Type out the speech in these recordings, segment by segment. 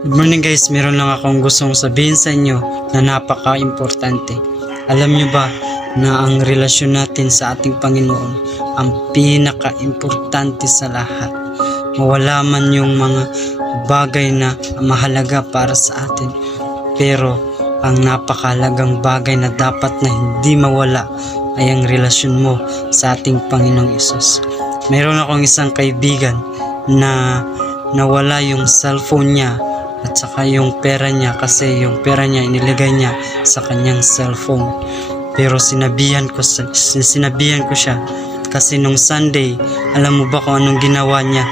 Good morning guys, meron lang akong gustong sabihin sa inyo na napaka-importante. Alam nyo ba na ang relasyon natin sa ating Panginoon ang pinaka-importante sa lahat? Mawala man yung mga bagay na mahalaga para sa atin, pero ang napakahalagang bagay na dapat na hindi mawala ay ang relasyon mo sa ating Panginoong Hesus. Meron akong isang kaibigan na nawala yung cellphone niya at saka yung pera niya, kasi yung pera niya inilagay niya sa kanyang cellphone. Pero sinabihan ko siya kasi nung Sunday, alam mo ba kung anong ginawa niya?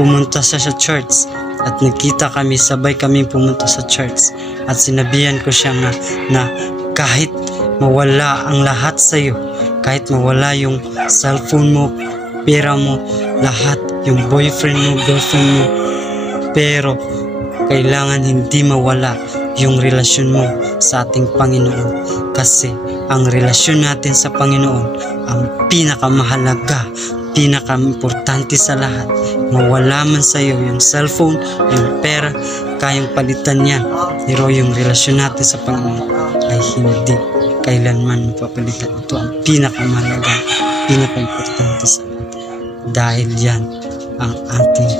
Pumunta siya sa church at nagkita kami, sabay kami pumunta sa church, at sinabihan ko siya na kahit mawala ang lahat sa iyo, kahit mawala yung cellphone mo, pera mo, lahat, yung boyfriend mo, girlfriend mo, pero kailangan hindi mawala yung relasyon mo sa ating Panginoon, kasi ang relasyon natin sa Panginoon ang pinakamahalaga, pinaka-importante sa lahat. Mawala man sa iyo yung cellphone, yung pera, kayang palitan yan, pero yung relasyon natin sa Panginoon ay hindi kailanman mapapalitan. Ito ang pinakamahalaga, pinaka-importante sa lahat, dahil yan ang ating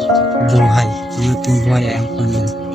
buhay. Ang ating buhay ay ang Panginoon.